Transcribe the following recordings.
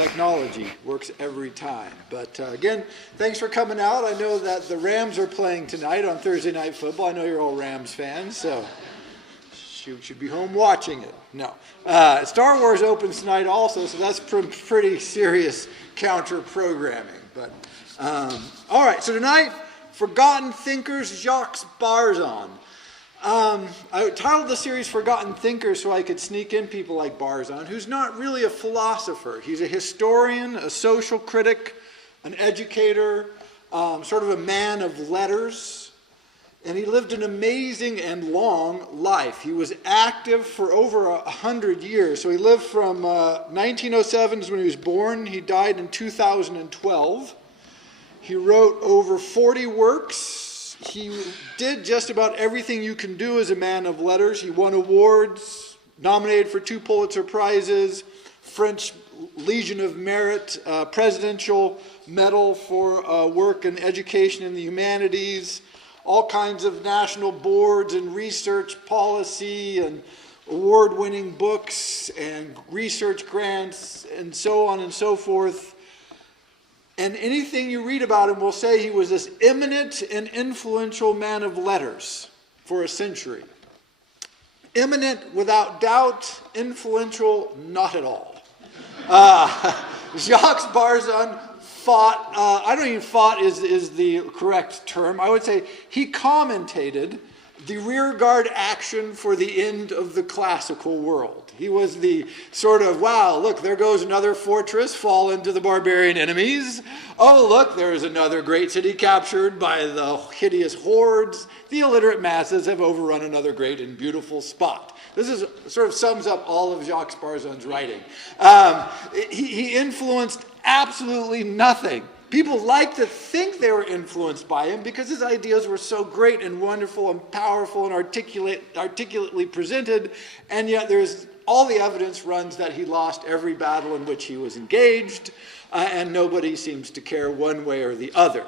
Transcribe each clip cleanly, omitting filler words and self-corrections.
Technology works every time. But again, thanks for coming out. I know that the Rams are playing tonight on Thursday Night Football. I know you're all Rams fans, so you should be home watching it. No. Star Wars opens tonight also, so that's pretty serious counter-programming. But all right, so tonight, Forgotten Thinkers, Jacques Barzun. I titled the series Forgotten Thinkers so I could sneak in people like Barzun, who's not really a philosopher. He's a historian, a social critic, an educator, sort of a man of letters. And he lived an amazing and long life. He was active for over 100 years. So he lived from 1907 is when he was born. He died in 2012. He wrote over 40 works. He did just about everything you can do as a man of letters. He won awards, nominated for 2 Pulitzer Prizes, French Legion of Merit, Presidential Medal for work in education in the humanities, all kinds of national boards and research policy and award-winning books and research grants and so on and so forth. And anything you read about him will say he was this eminent and influential man of letters for a century. Eminent without doubt, influential not at all. Jacques Barzun fought, I don't even fought is the correct term. I would say he commentated the rearguard action for the end of the classical world. He was the sort of, wow, look, there goes another fortress fallen to the barbarian enemies. Oh, look, there's another great city captured by the hideous hordes. The illiterate masses have overrun another great and beautiful spot. This is sort of sums up all of Jacques Barzun's writing. He influenced absolutely nothing. People like to think they were influenced by him because his ideas were so great and wonderful and powerful and articulately presented, and yet there's all the evidence runs that he lost every battle in which he was engaged, and nobody seems to care one way or the other.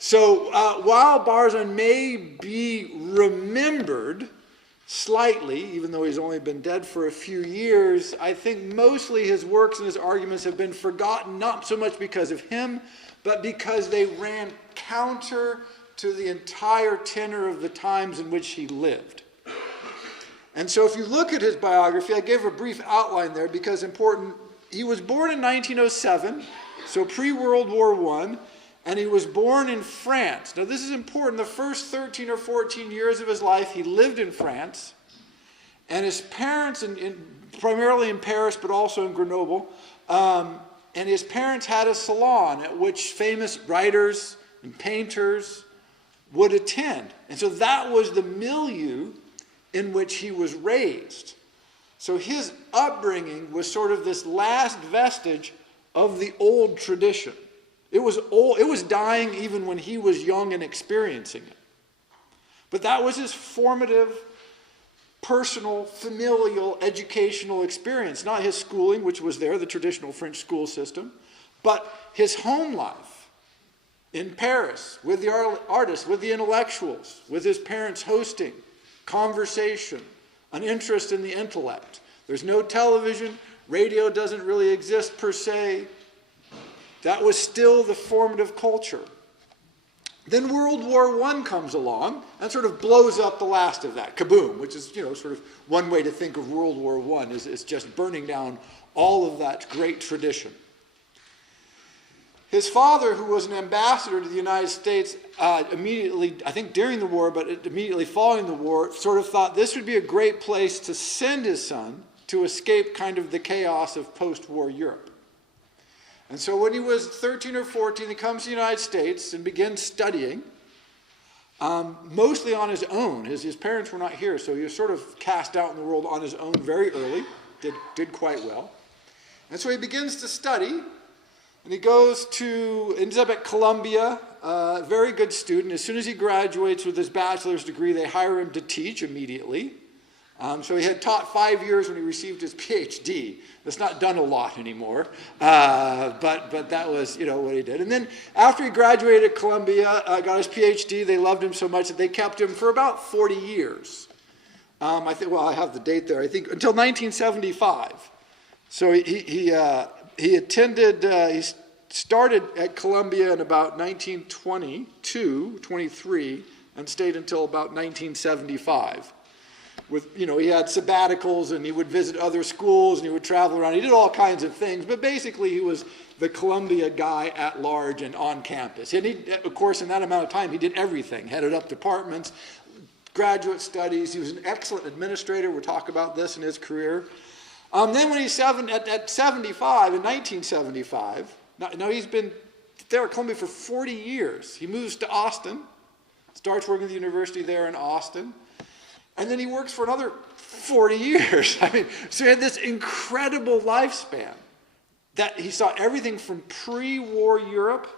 So while Barzun may be remembered slightly, even though he's only been dead for a few years, I think mostly his works and his arguments have been forgotten, not so much because of him, but because they ran counter to the entire tenor of the times in which he lived. And so if you look at his biography, I gave a brief outline there because important. He was born in 1907, so pre-World War I, and he was born in France. Now this is important. The first 13 or 14 years of his life, he lived in France, and his parents, primarily in Paris, but also in Grenoble, and his parents had a salon at which famous writers and painters would attend. And so that was the milieu in which he was raised. So his upbringing was sort of this last vestige of the old tradition. It was old, it was dying even when he was young and experiencing it. But that was his formative, personal, familial, educational experience. Not his schooling, which was there, the traditional French school system, but his home life in Paris with the artists, with the intellectuals, with his parents hosting, conversation, an interest in the intellect. There's no television, radio doesn't really exist per se. That was still the formative culture. Then World War I comes along and sort of blows up the last of that, kaboom, which is, sort of one way to think of World War I is just burning down all of that great tradition. His father, who was an ambassador to the United States immediately, I think during the war, but immediately following the war, sort of thought this would be a great place to send his son to escape kind of the chaos of post-war Europe. And so when he was 13 or 14, he comes to the United States and begins studying, mostly on his own. His parents were not here, so he was sort of cast out in the world on his own very early, did quite well. And so he begins to study, and he ends up at Columbia, very good student. As soon as he graduates with his bachelor's degree, they hire him to teach immediately. So he had taught 5 years when he received his PhD. That's not done a lot anymore, but that was what he did. And then after he graduated at Columbia, got his PhD, they loved him so much that they kept him for about 40 years. I have the date there. I think until 1975. So he he attended, he started at Columbia in about 1922, 23, and stayed until about 1975. He had sabbaticals, and he would visit other schools, and he would travel around. He did all kinds of things, but basically he was the Columbia guy at large and on campus. And he, of course, in that amount of time, he did everything. Headed up departments, graduate studies. He was an excellent administrator. We'll talk about this in his career. Then when he's at 75, in 1975, now he's been there at Columbia for 40 years. He moves to Austin, starts working at the university there in Austin, and then he works for another 40 years. So he had this incredible lifespan that he saw everything from pre-war Europe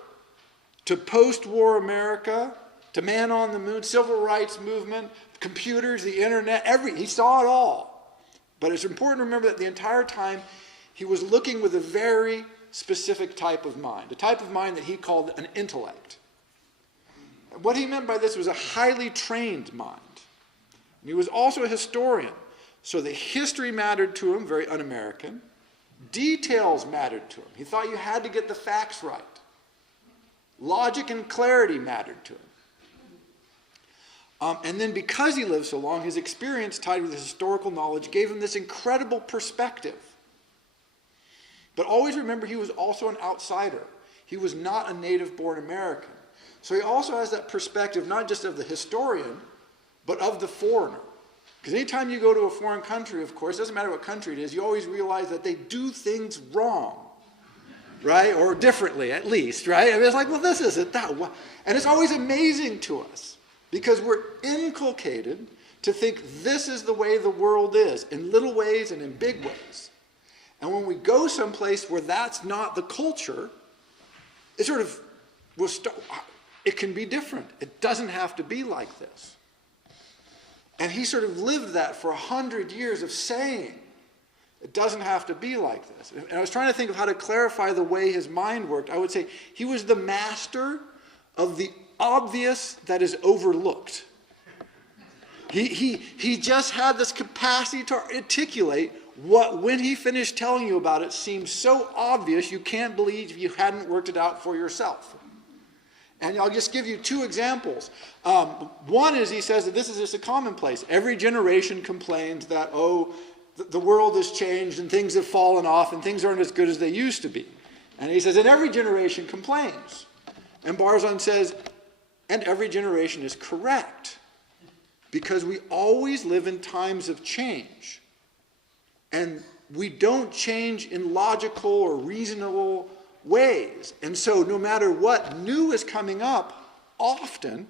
to post-war America to man on the moon, civil rights movement, computers, the internet, he saw it all. But it's important to remember that the entire time he was looking with a very specific type of mind, a type of mind that he called an intellect. What he meant by this was a highly trained mind. And he was also a historian, so the history mattered to him, very un-American. Details mattered to him. He thought you had to get the facts right. Logic and clarity mattered to him. And then because he lived so long, his experience tied with his historical knowledge gave him this incredible perspective. But always remember, he was also an outsider. He was not a native-born American. So he also has that perspective, not just of the historian, but of the foreigner. Because anytime you go to a foreign country, of course, it doesn't matter what country it is, you always realize that they do things wrong, right? Or differently, at least, right? It's like, well, this isn't that. And it's always amazing to us, because we're inculcated to think this is the way the world is, in little ways and in big ways. And when we go someplace where that's not the culture, it sort of it can be different. It doesn't have to be like this. And he sort of lived that for 100 years of saying, it doesn't have to be like this. And I was trying to think of how to clarify the way his mind worked. I would say he was the master of the obvious that is overlooked. He just had this capacity to articulate what, when he finished telling you about it, seemed so obvious you can't believe you hadn't worked it out for yourself. And I'll just give you two examples. One is he says that this is just a commonplace. Every generation complains that, the world has changed and things have fallen off and things aren't as good as they used to be. And he says, and every generation complains. And Barzun says, and every generation is correct. Because we always live in times of change. And we don't change in logical or reasonable ways. And so no matter what new is coming up, often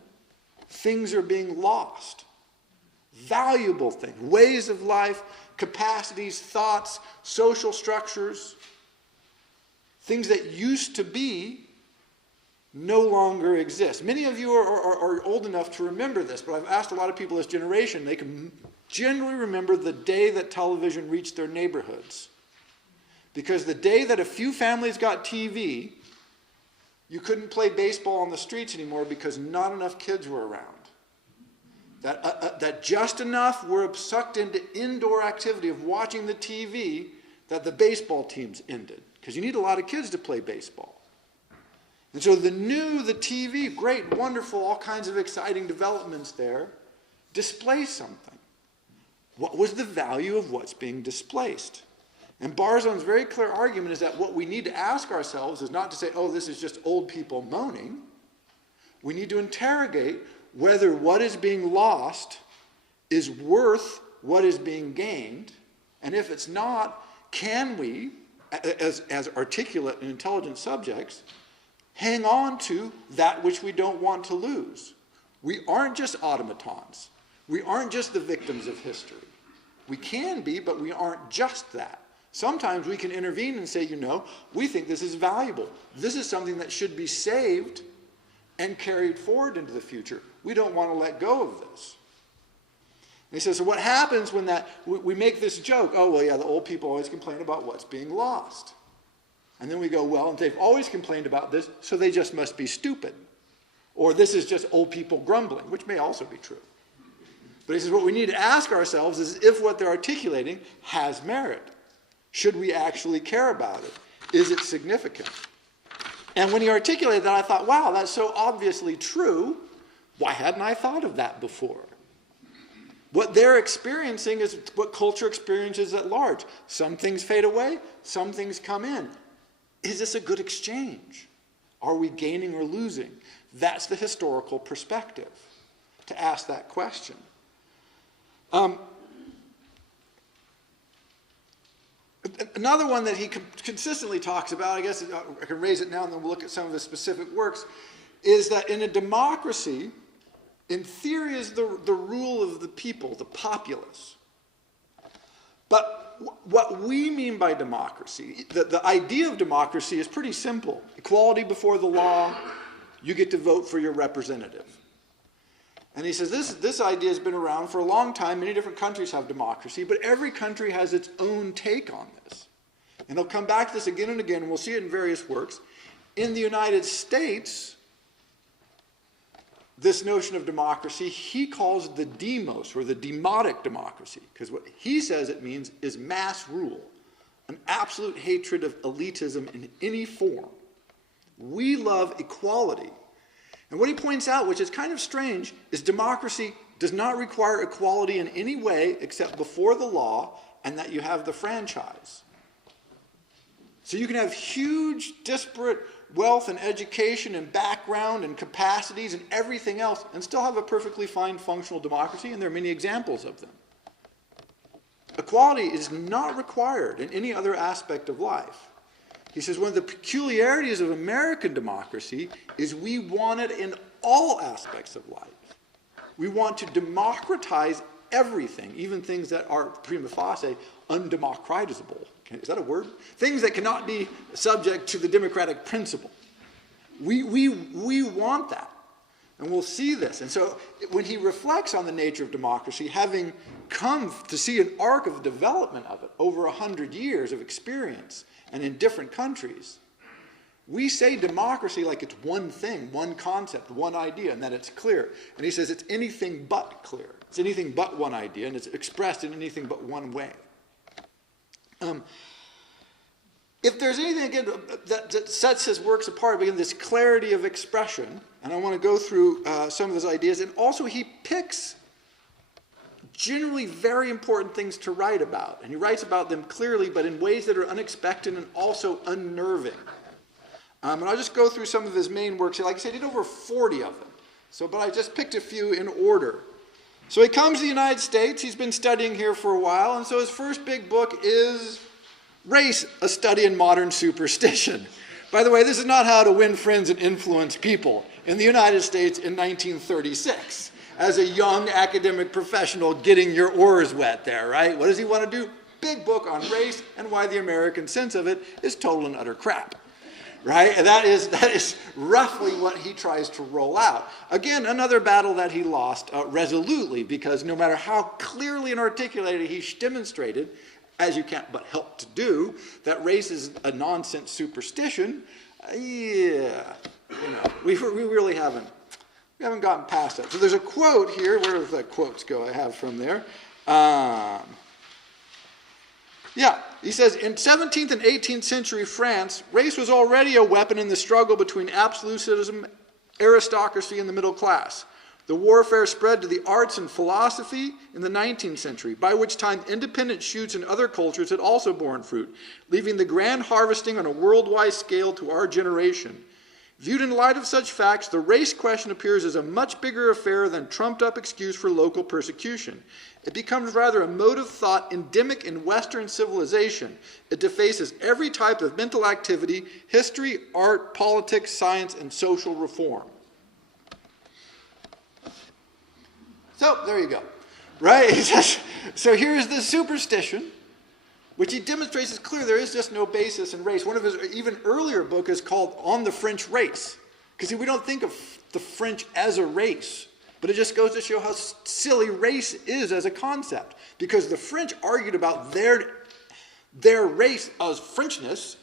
things are being lost. Valuable things, ways of life, capacities, thoughts, social structures, things that used to be no longer exist. Many of you are old enough to remember this, but I've asked a lot of people this generation, they can generally remember the day that television reached their neighborhoods. Because the day that a few families got TV, you couldn't play baseball on the streets anymore because not enough kids were around. That just enough were sucked into indoor activity of watching the TV that the baseball teams ended. Because you need a lot of kids to play baseball. And so the TV, great, wonderful, all kinds of exciting developments there, displaced something. What was the value of what's being displaced? And Barzun's very clear argument is that what we need to ask ourselves is not to say, this is just old people moaning. We need to interrogate whether what is being lost is worth what is being gained. And if it's not, can we, as articulate and intelligent subjects, hang on to that which we don't want to lose? We aren't just automatons. We aren't just the victims of history. We can be, but we aren't just that. Sometimes we can intervene and say, we think this is valuable. This is something that should be saved and carried forward into the future. We don't want to let go of this. And he says, so what happens when we make this joke? The old people always complain about what's being lost. And then we go, and they've always complained about this, so they just must be stupid. Or this is just old people grumbling, which may also be true. But he says, what we need to ask ourselves is if what they're articulating has merit. Should we actually care about it? Is it significant? And when he articulated that, I thought, wow, that's so obviously true. Why hadn't I thought of that before? What they're experiencing is what culture experiences at large. Some things fade away, some things come in. Is this a good exchange? Are we gaining or losing? That's the historical perspective, to ask that question. Another one that he consistently talks about, I guess I can raise it now and then we'll look at some of the specific works, is that in a democracy, in theory is the rule of the people, the populace. But what we mean by democracy, the idea of democracy is pretty simple. Equality before the law, you get to vote for your representative. And he says this idea has been around for a long time. Many different countries have democracy, but every country has its own take on this. And he'll come back to this again and again, and we'll see it in various works. In the United States, this notion of democracy, he calls the demos, or the demotic democracy, because what he says it means is mass rule, an absolute hatred of elitism in any form. We love equality. And what he points out, which is kind of strange, is democracy does not require equality in any way except before the law, and that you have the franchise. So you can have huge, disparate wealth and education and background and capacities and everything else and still have a perfectly fine functional democracy, and there are many examples of them. Equality is not required in any other aspect of life. He says one of the peculiarities of American democracy is we want it in all aspects of life. We want to democratize everything, even things that are prima facie undemocratizable. Is that a word? Things that cannot be subject to the democratic principle. We want that. And we'll see this. And so when he reflects on the nature of democracy, having come to see an arc of development of it over 100 years of experience and in different countries, we say democracy like it's one thing, one concept, one idea, and that it's clear. And he says it's anything but clear. It's anything but one idea, and it's expressed in anything but one way. If there's anything, again, that sets his works apart, again, this clarity of expression, and I want to go through some of his ideas, and also he picks generally very important things to write about, and he writes about them clearly, but in ways that are unexpected and also unnerving. And I'll just go through some of his main works. Like I said, he did over 40 of them, but I just picked a few in order. So he comes to the United States. He's been studying here for a while, and so his first big book is Race, A Study in Modern Superstition. By the way, this is not how to win friends and influence people in the United States in 1936. As a young academic professional getting your oars wet there, right? What does he want to do? Big book on race and why the American sense of it is total and utter crap. Right? And that is roughly what he tries to roll out. Again, another battle that he lost resolutely, because no matter how clearly and articulated he demonstrated, as you can't but help to do, that race is a nonsense superstition, we really haven't gotten past that. So there's a quote here. Where does that quotes go? I have from there. He says, in 17th and 18th century France, race was already a weapon in the struggle between absolutism, aristocracy, and the middle class. The warfare spread to the arts and philosophy in the 19th century, by which time independent shoots in other cultures had also borne fruit, leaving the grand harvesting on a worldwide scale to our generation. Viewed in light of such facts, the race question appears as a much bigger affair than trumped-up excuse for local persecution. It becomes rather a mode of thought endemic in Western civilization. It defaces every type of mental activity, history, art, politics, science, and social reform. So, there you go. Right? So here's the superstition, which he demonstrates is clear there is just no basis in race. One of his even earlier book is called On the French Race. Because we don't think of the French as a race. But it just goes to show how silly race is as a concept. Because the French argued about their race as Frenchness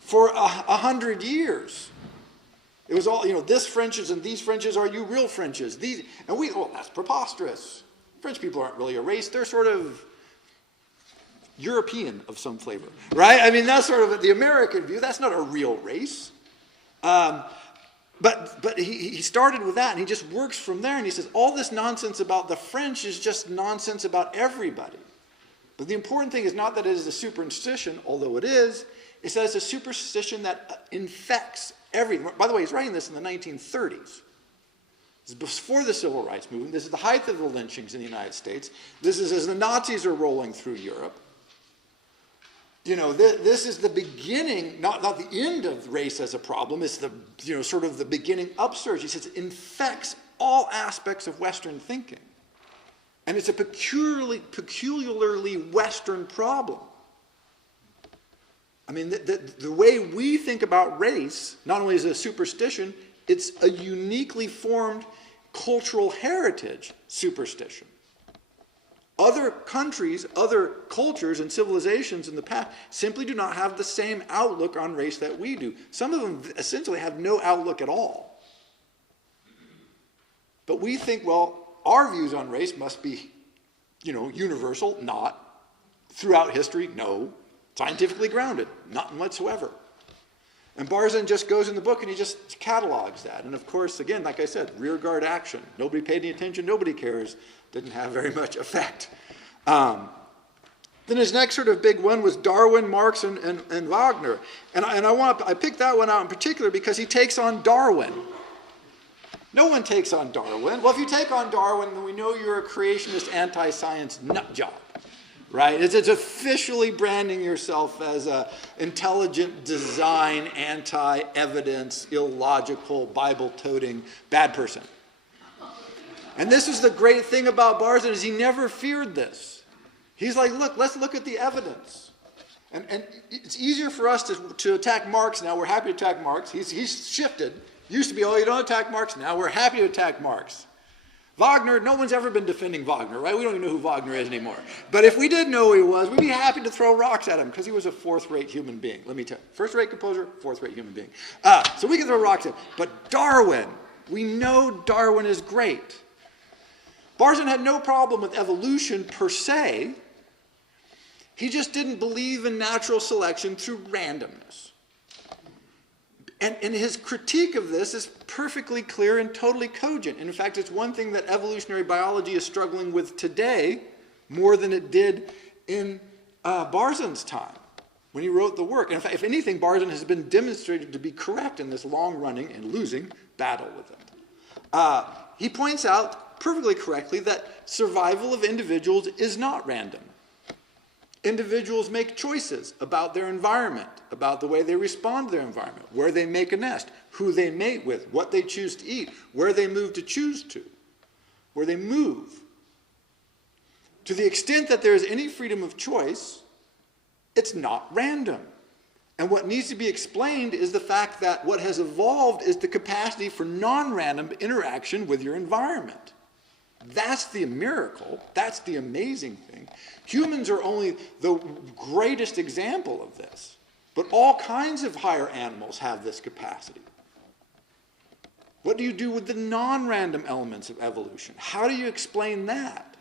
for 100 years. It was all, this Frenches and these Frenches, are you real Frenches? That's preposterous. French people aren't really a race. They're sort of European of some flavor, right? I mean, that's sort of the American view. That's not a real race. But he started with that, and he just works from there, and he says, all this nonsense about the French is just nonsense about everybody. But the important thing is not that it is a superstition, although it is. It's that it's a superstition that infects everything. By the way, he's writing this in the 1930s. This is before the Civil Rights Movement. This is the height of the lynchings in the United States. This is as the Nazis are rolling through Europe. You know, this is the beginning, not the end of race as a problem. It's the, sort of the beginning upsurge. He says it infects all aspects of Western thinking. And it's a peculiarly Western problem. I mean, the way we think about race, not only is it a superstition, it's a uniquely formed cultural heritage superstition. Other countries, other cultures and civilizations in the past simply do not have the same outlook on race that we do. Some of them essentially have no outlook at all. But we think, well, our views on race must be, universal. Not. Throughout history, no. Scientifically grounded. None whatsoever. And Barzun just goes in the book and he just catalogs that. And of course, again, like I said, rearguard action. Nobody paid any attention, nobody cares. Didn't have very much effect. Then his next sort of big one was Darwin, Marx, and Wagner. And I picked that one out in particular because he takes on Darwin. No one takes on Darwin. Well, if you take on Darwin, then we know you're a creationist anti-science nut job. Right? It's officially branding yourself as an intelligent design, anti-evidence, illogical, Bible-toting bad person. And this is the great thing about Barzun, is he never feared this. He's like, look, let's look at the evidence. And it's easier for us to attack Marx now. We're happy to attack Marx. He's shifted. Used to be, oh, you don't attack Marx. Now we're happy to attack Marx. Wagner, no one's ever been defending Wagner, right? We don't even know who Wagner is anymore. But if we did know who he was, we'd be happy to throw rocks at him because he was a fourth-rate human being. Let me tell you, first-rate composer, fourth-rate human being. So we can throw rocks at him. But Darwin, we know Darwin is great. Barzun had no problem with evolution per se. He just didn't believe in natural selection through randomness. And his critique of this is perfectly clear and totally cogent. And in fact, it's one thing that evolutionary biology is struggling with today more than it did in Barzun's time when he wrote the work. And in fact, if anything, Barzun has been demonstrated to be correct in this long-running and losing battle with it. He points out perfectly correctly that survival of individuals is not random. Individuals make choices about their environment, about the way they respond to their environment, where they make a nest, who they mate with, what they choose to eat, where they move to choose to, where they move. To the extent that there is any freedom of choice, it's not random. And what needs to be explained is the fact that what has evolved is the capacity for non-random interaction with your environment. That's the miracle. That's the amazing thing. Humans are only the greatest example of this. But all kinds of higher animals have this capacity. What do you do with the non-random elements of evolution? How do you explain that?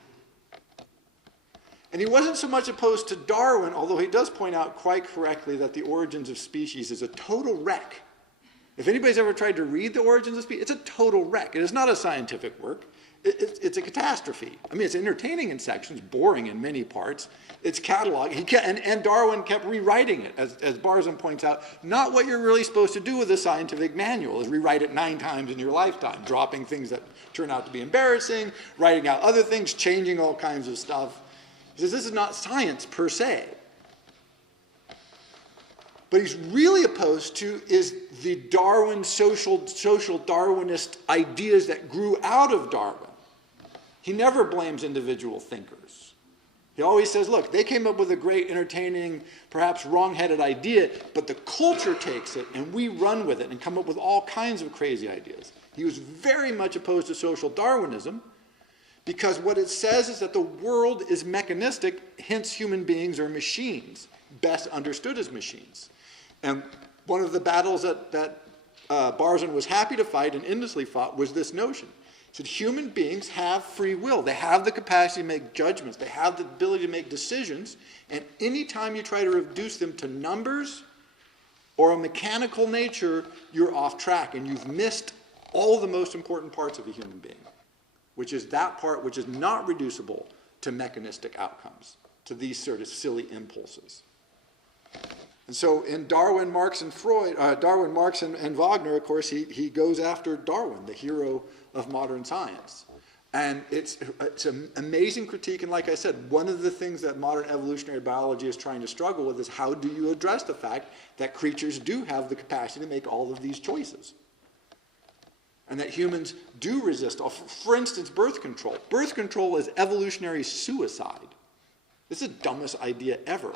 And he wasn't so much opposed to Darwin, although he does point out quite correctly that The Origins of Species is a total wreck. If anybody's ever tried to read The Origins of Species, it's a total wreck. It is not a scientific work. It's a catastrophe. I mean, it's entertaining in sections, boring in many parts. It's cataloged. And Darwin kept rewriting it, as Barzun points out. Not what you're really supposed to do with a scientific manual is rewrite it 9 times in your lifetime, dropping things that turn out to be embarrassing, writing out other things, changing all kinds of stuff. He says this is not science per se. But he's really opposed to is the Darwin social Darwinist ideas that grew out of Darwin. He never blames individual thinkers. He always says, look, they came up with a great, entertaining, perhaps wrong-headed idea, but the culture takes it and we run with it and come up with all kinds of crazy ideas. He was very much opposed to social Darwinism because what it says is that the world is mechanistic, hence human beings are machines, best understood as machines. And one of the battles that Barzun was happy to fight and endlessly fought was this notion. So human beings have free will. They have the capacity to make judgments. They have the ability to make decisions. And anytime you try to reduce them to numbers or a mechanical nature, you're off track. And you've missed all the most important parts of a human being, which is that part which is not reducible to mechanistic outcomes, to these sort of silly impulses. And so in Darwin, Marx, and Freud, Darwin, Marx, and Wagner, of course, he goes after Darwin, the hero of modern science. And it's an amazing critique, and like I said, one of the things that modern evolutionary biology is trying to struggle with is how do you address the fact that creatures do have the capacity to make all of these choices? And that humans do resist. For instance, birth control. Birth control is evolutionary suicide. This is the dumbest idea ever.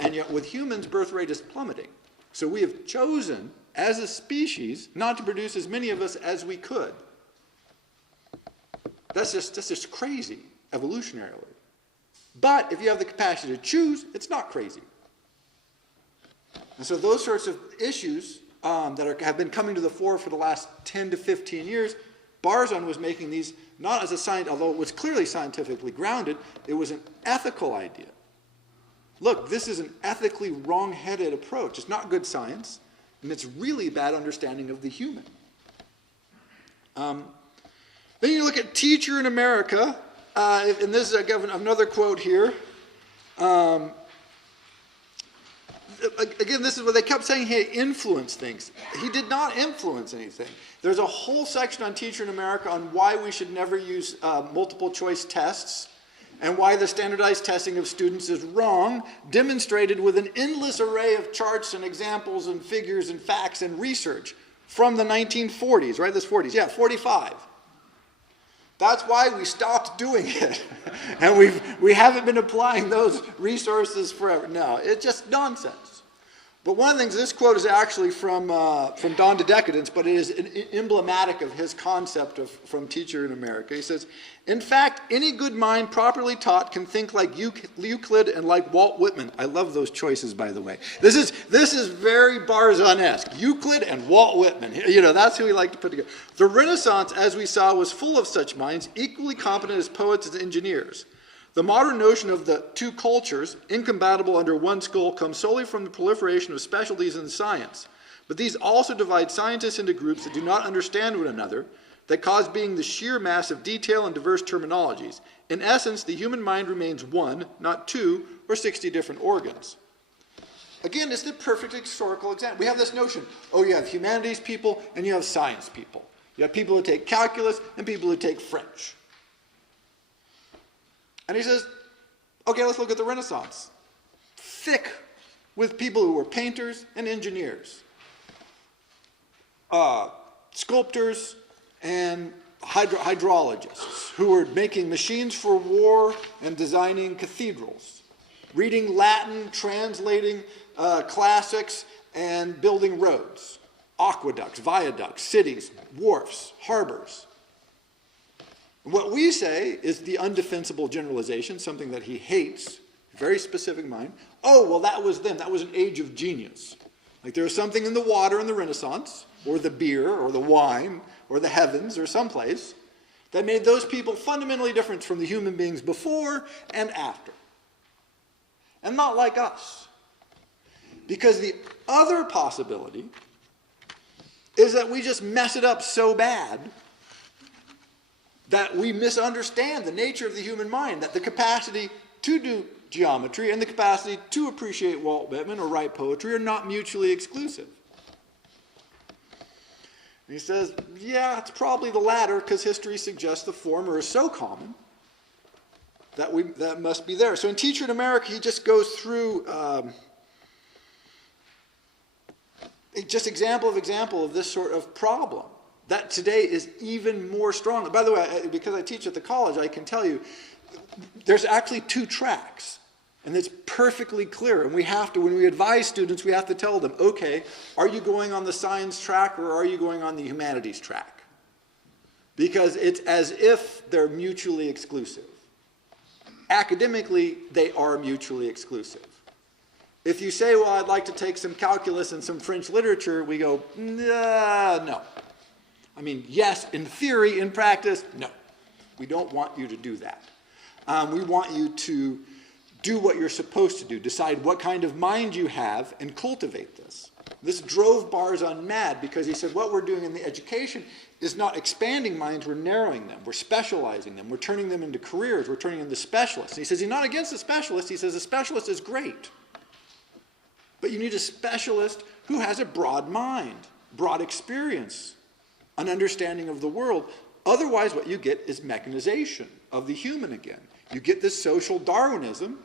And yet with humans, birth rate is plummeting. So we have chosen, as a species, not to produce as many of us as we could. That's just crazy, evolutionarily. But if you have the capacity to choose, it's not crazy. And so those sorts of issues that have been coming to the fore for the last 10 to 15 years, Barzun was making these not as a science, although it was clearly scientifically grounded, it was an ethical idea. Look, this is an ethically wrong-headed approach. It's not good science, and it's really bad understanding of the human. Then you look at teacher in America, and this is another quote here. Again, this is what they kept saying, he influenced things. He did not influence anything. There's a whole section on Teacher in America on why we should never use multiple choice tests and why the standardized testing of students is wrong, demonstrated with an endless array of charts and examples and figures and facts and research from the 1940s, right? This 40s, yeah, 45. That's why we stopped doing it. And we haven't been applying those resources forever. No, it's just nonsense. But one of the things, this quote is actually from Dawn to Decadence, but it is emblematic of his concept from Teacher in America. He says, in fact, any good mind properly taught can think like Euclid and like Walt Whitman. I love those choices, by the way. This is very Barzun-esque. Euclid and Walt Whitman. You know, that's who we like to put together. The Renaissance, as we saw, was full of such minds, equally competent as poets and engineers. The modern notion of the two cultures, incompatible under one skull, comes solely from the proliferation of specialties in science. But these also divide scientists into groups that do not understand one another, that cause being the sheer mass of detail and diverse terminologies. In essence, the human mind remains one, not two, or 60 different organs. Again, it's the perfect historical example. We have this notion, oh, you have humanities people and you have science people. You have people who take calculus and people who take French. And he says, okay, let's look at the Renaissance. Thick with people who were painters and engineers, sculptors and hydrologists who were making machines for war and designing cathedrals, reading Latin, translating classics, and building roads, aqueducts, viaducts, cities, wharfs, harbors. What we say is the undefensible generalization, something that he hates, very specific mind. Oh, well, that was them. That was an age of genius. Like there was something in the water in the Renaissance, or the beer, or the wine, or the heavens, or someplace, that made those people fundamentally different from the human beings before and after. And not like us. Because the other possibility is that we just mess it up so bad that we misunderstand the nature of the human mind, that the capacity to do geometry and the capacity to appreciate Walt Whitman or write poetry are not mutually exclusive. And he says, yeah, it's probably the latter because history suggests the former is so common that must be there. So in Teacher in America, he just goes through just example of this sort of problem. That today is even more strong. By the way, because I teach at the college, I can tell you, there's actually two tracks. And it's perfectly clear. And we have to, when we advise students, we have to tell them, okay, are you going on the science track or are you going on the humanities track? Because it's as if they're mutually exclusive. Academically, they are mutually exclusive. If you say, well, I'd like to take some calculus and some French literature, we go, no. I mean, yes, in theory, in practice, no. We don't want you to do that. We want you to do what you're supposed to do, decide what kind of mind you have, and cultivate this. This drove Barzun mad because he said what we're doing in the education is not expanding minds, we're narrowing them, we're specializing them, we're turning them into careers, we're turning them into specialists. And he says he's not against the specialist, he says a specialist is great. But you need a specialist who has a broad mind, broad experience, an understanding of the world. Otherwise, what you get is mechanization of the human again. You get this social Darwinism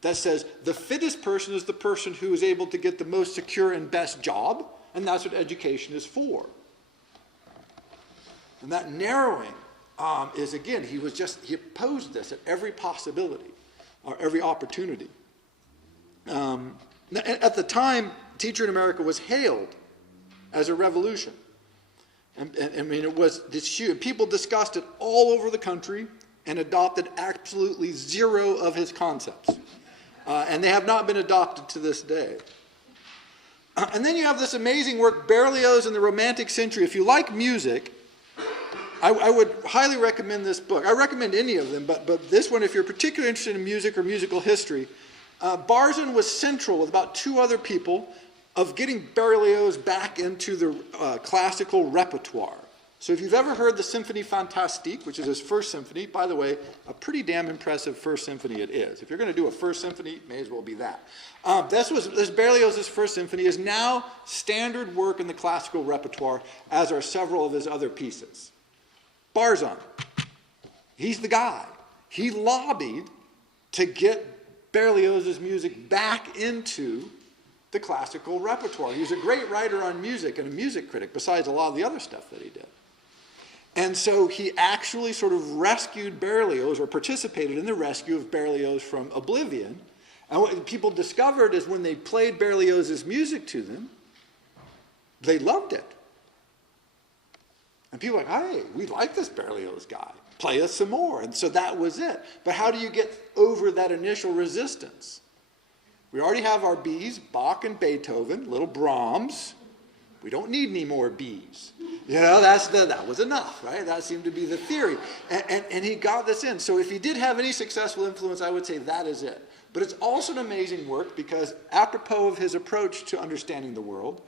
that says the fittest person is the person who is able to get the most secure and best job, and that's what education is for. And that narrowing is, again, he opposed this at every possibility, or every opportunity. At the time, teacher in America was hailed as a revolution. And I mean, it was this huge. People discussed it all over the country and adopted absolutely zero of his concepts. And they have not been adopted to this day. And then you have this amazing work, Berlioz and the Romantic Century. If you like music, I would highly recommend this book. I recommend any of them, but this one, if you're particularly interested in music or musical history, Barzun was central with about two other people of getting Berlioz back into the classical repertoire. So if you've ever heard the Symphonie Fantastique, which is his first symphony, by the way, a pretty damn impressive first symphony it is. If you're going to do a first symphony, it may as well be that. This Berlioz's first symphony is now standard work in the classical repertoire, as are several of his other pieces. Barzun, he's the guy. He lobbied to get Berlioz's music back into the classical repertoire. He was a great writer on music and a music critic, besides a lot of the other stuff that he did. And so he actually sort of rescued Berlioz, or participated in the rescue of Berlioz from oblivion. And what people discovered is when they played Berlioz's music to them, they loved it. And people were like, hey, we like this Berlioz guy. Play us some more. And so that was it. But how do you get over that initial resistance? We already have our B's, Bach and Beethoven, little Brahms. We don't need any more B's. You know, that was enough, right? That seemed to be the theory. And he got this in. So if he did have any successful influence, I would say that is it. But it's also an amazing work because apropos of his approach to understanding the world,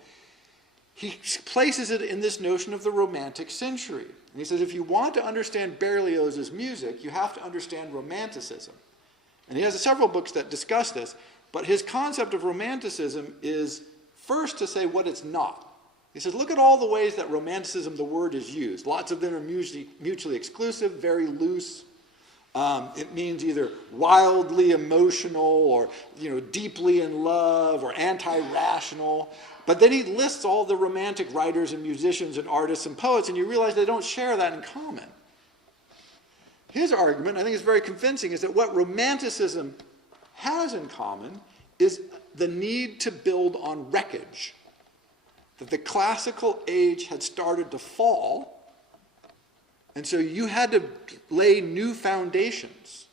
he places it in this notion of the Romantic century. And he says if you want to understand Berlioz's music, you have to understand Romanticism. And he has several books that discuss this. But his concept of Romanticism is first to say what it's not. He says, look at all the ways that Romanticism, the word, is used. Lots of them are mutually exclusive, very loose. It means either wildly emotional or, deeply in love or anti-rational. But then he lists all the romantic writers and musicians and artists and poets, and you realize they don't share that in common. His argument, I think is very convincing, is that what Romanticism has in common is the need to build on wreckage. That the classical age had started to fall, and so you had to lay new foundations.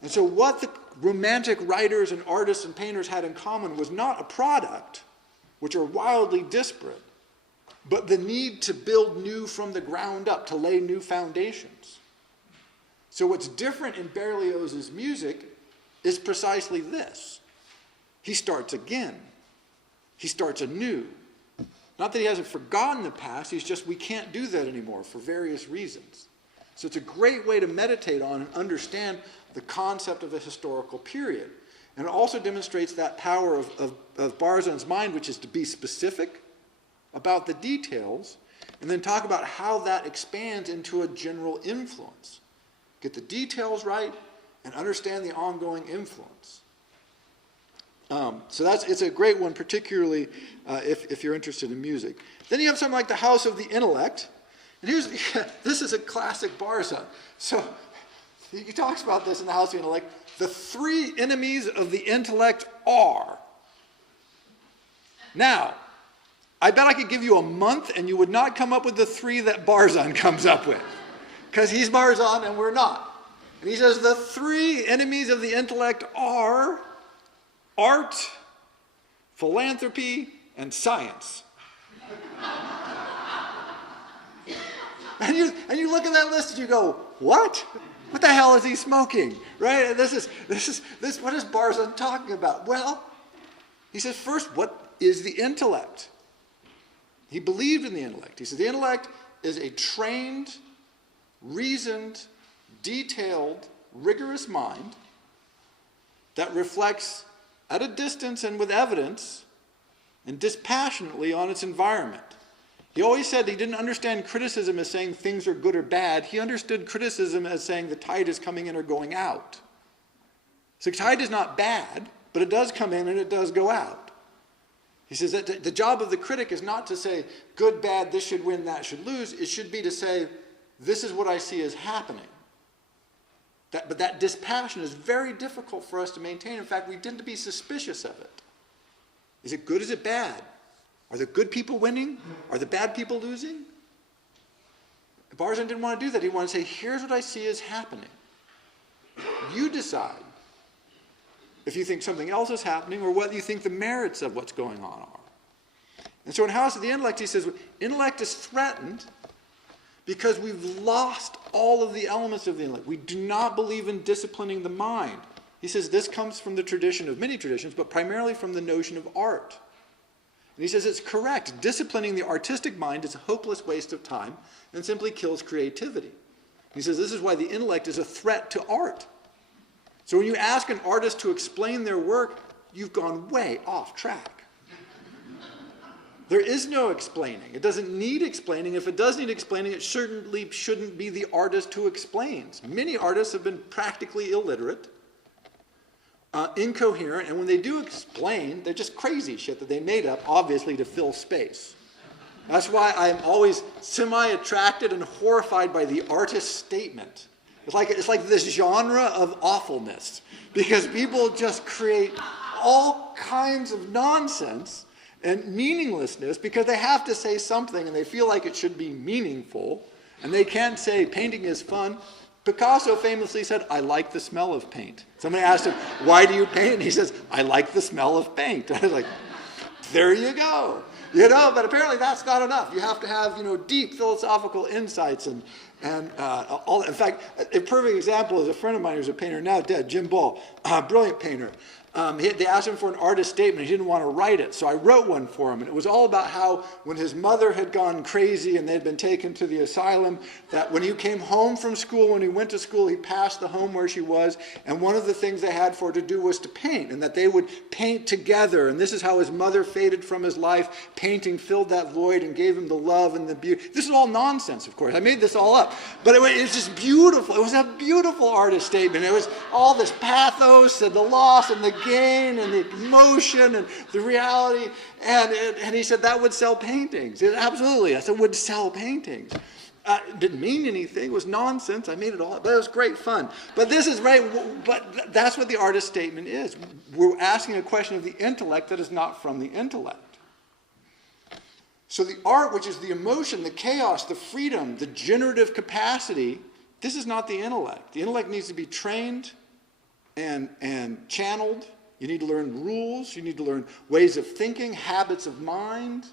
And so what the Romantic writers and artists and painters had in common was not a product, which are wildly disparate, but the need to build new from the ground up, to lay new foundations. So what's different in Berlioz's music is precisely this. He starts again. He starts anew. Not that he hasn't forgotten the past, he's just, we can't do that anymore for various reasons. So it's a great way to meditate on and understand the concept of a historical period. And it also demonstrates that power of Barzun's mind, which is to be specific about the details, and then talk about how that expands into a general influence. Get the details right, and understand the ongoing influence. So it's a great one, particularly if you're interested in music. Then you have something like The House of the Intellect. And this is a classic Barzun. So he talks about this in The House of the Intellect. The three enemies of the intellect are. Now, I bet I could give you a month and you would not come up with the three that Barzun comes up with. Because he's Barzun and we're not. And he says the three enemies of the intellect are art, philanthropy, and science. And you look at that list and you go, what? What the hell is he smoking? Right? And this what is Barzun talking about? Well, he says, first, what is the intellect? He believed in the intellect. He said the intellect is a trained, reasoned, detailed, rigorous mind that reflects at a distance and with evidence and dispassionately on its environment. He always said he didn't understand criticism as saying things are good or bad. He understood criticism as saying the tide is coming in or going out. So the tide is not bad, but it does come in and it does go out. He says that the job of the critic is not to say good, bad, this should win, that should lose. It should be to say, this is what I see as happening. But that dispassion is very difficult for us to maintain. In fact, we tend to be suspicious of it. Is it good? Is it bad? Are the good people winning? Are the bad people losing? Barzun didn't want to do that. He wanted to say, here's what I see as happening. You decide if you think something else is happening or what you think the merits of what's going on are. And so in House of the Intellect, he says, intellect is threatened because we've lost all of the elements of the intellect. We do not believe in disciplining the mind. He says this comes from the tradition of many traditions, but primarily from the notion of art. And he says it's correct. Disciplining the artistic mind is a hopeless waste of time and simply kills creativity. He says this is why the intellect is a threat to art. So when you ask an artist to explain their work, you've gone way off track. There is no explaining. It doesn't need explaining. If it does need explaining, it certainly shouldn't be the artist who explains. Many artists have been practically illiterate, incoherent, and when they do explain, they're just crazy shit that they made up, obviously, to fill space. That's why I'm always semi-attracted and horrified by the artist statement. It's like this genre of awfulness, because people just create all kinds of nonsense and meaninglessness because they have to say something and they feel like it should be meaningful, and they can't say painting is fun. Picasso famously said, I like the smell of paint. Somebody asked him, why do you paint? And he says, I like the smell of paint. I was like, there you go. But apparently that's not enough. You have to have, deep philosophical insights and all. In fact, a perfect example is a friend of mine who's a painter now dead, Jim Ball, brilliant painter. They asked him for an artist statement. He didn't want to write it, so I wrote one for him. And it was all about how when his mother had gone crazy and they'd been taken to the asylum, that when he came home from school, when he went to school, he passed the home where she was. And one of the things they had for her to do was to paint, and that they would paint together. And this is how his mother faded from his life. Painting filled that void and gave him the love and the beauty. This is all nonsense, of course. I made this all up. But it was just beautiful. It was a beautiful artist statement. It was all this pathos and the loss and the gain and the emotion and the reality. And he said that would sell paintings. Absolutely. I said, would sell paintings. It didn't mean anything. It was nonsense. I made it all up. But it was great fun. But this is right. But that's what the artist statement is. We're asking a question of the intellect that is not from the intellect. So the art, which is the emotion, the chaos, the freedom, the generative capacity, this is not the intellect. The intellect needs to be trained and channeled. You need to learn rules. You need to learn ways of thinking, habits of mind.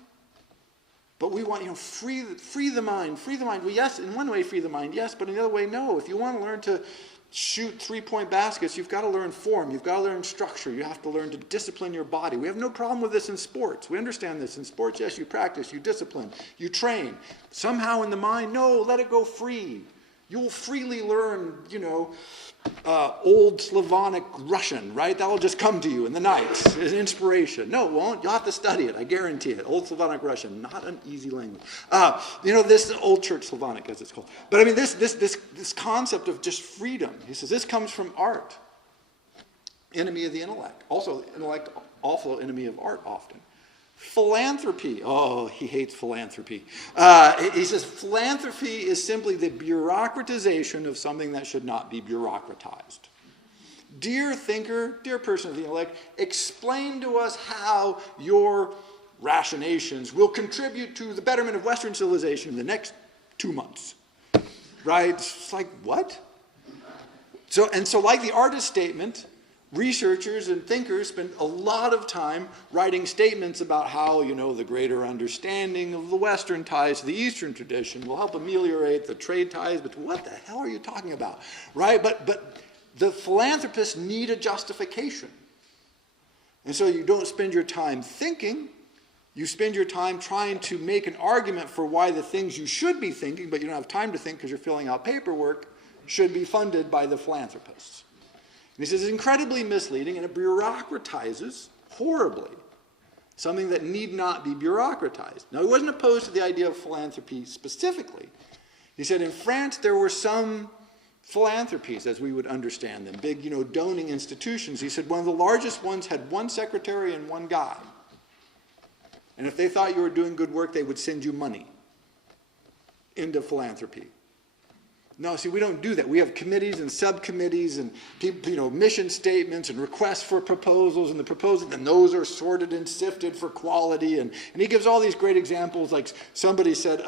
But we want, free the mind. Well, yes, in one way, free the mind, yes, but in the other way, no. If you want to learn to shoot three-point baskets, you've got to learn form. You've got to learn structure. You have to learn to discipline your body. We have no problem with this in sports. We understand this. In sports, yes, you practice, you discipline, you train. Somehow in the mind, no, let it go free. You'll freely learn, old Slavonic Russian, right? That will just come to you in the night as inspiration. No, it won't. You'll have to study it. I guarantee it. Old Slavonic Russian, not an easy language. This Old Church Slavonic, as it's called. But I mean, this concept of just freedom. He says this comes from art, enemy of the intellect. Also, intellect also enemy of art often. Philanthropy. Oh, he hates philanthropy. He says philanthropy is simply the bureaucratization of something that should not be bureaucratized. Dear thinker, dear person of the intellect, explain to us how your rationations will contribute to the betterment of Western civilization in the next 2 months. Right? It's like, what? So like the artist statement, researchers and thinkers spend a lot of time writing statements about how, the greater understanding of the Western ties to the Eastern tradition will help ameliorate the trade ties. But what the hell are you talking about, right? But the philanthropists need a justification. And so you don't spend your time thinking. You spend your time trying to make an argument for why the things you should be thinking, but you don't have time to think because you're filling out paperwork, should be funded by the philanthropists. And he says it's incredibly misleading, and it bureaucratizes horribly something that need not be bureaucratized. Now, he wasn't opposed to the idea of philanthropy specifically. He said in France there were some philanthropies, as we would understand them, big, doning institutions. He said one of the largest ones had one secretary and one guy. And if they thought you were doing good work, they would send you money into philanthropy. No, see, we don't do that. We have committees and subcommittees and mission statements and requests for proposals, and the proposals, and those are sorted and sifted for quality. And he gives all these great examples, like somebody said,